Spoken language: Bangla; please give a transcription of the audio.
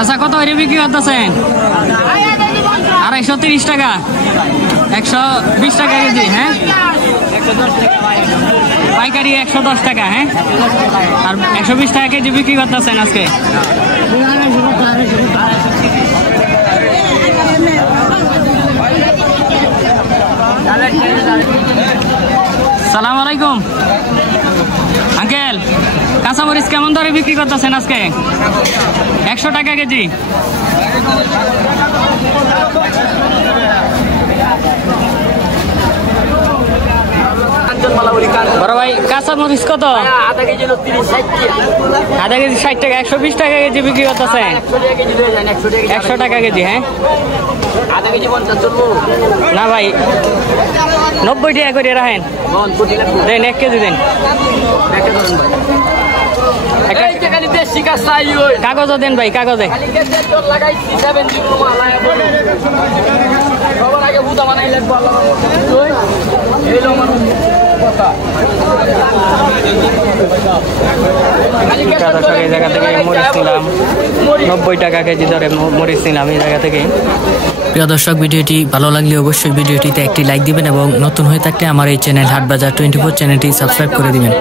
চাচা কত করে বিক্রি করতেছেন? 230 টাকা, 120 টাকা কেজি। হ্যাঁ, পাইকারি 110 টাকা। হ্যাঁ, আর 120 টাকা কেজি বিক্রি করতেছেন আজকে। সালাম আলাইকুম আঙ্কেল, কাঁচামরিচ কেমন দরে বিক্রি করতেছেন আজকে? 100 টাকা কেজি। বড় ভাই কাঁচামরিচ কত? আধা কেজি 60 টাকা, 120 টাকা কেজি বিক্রি করতেছেন। 100 টাকা কেজি। হ্যাঁ, না ভাই 90 টাকা করে রাখেন, দেন 1 কেজি দেন। কাগজও দেন ভাই, কাগজে। এই জায়গা থেকে মরিচ নিলাম 90 টাকা কেজি দরে মরিচ নিলাম এই জায়গা থেকে। প্রিয় দর্শক, ভিডিওটি ভালো লাগলে অবশ্যই ভিডিওটিতে একটি লাইক দিবেন এবং নতুন হয়ে থাকলে আমার এই চ্যানেল হাটবাজার 24 চ্যানেলটি সাবস্ক্রাইব করে দিবেন।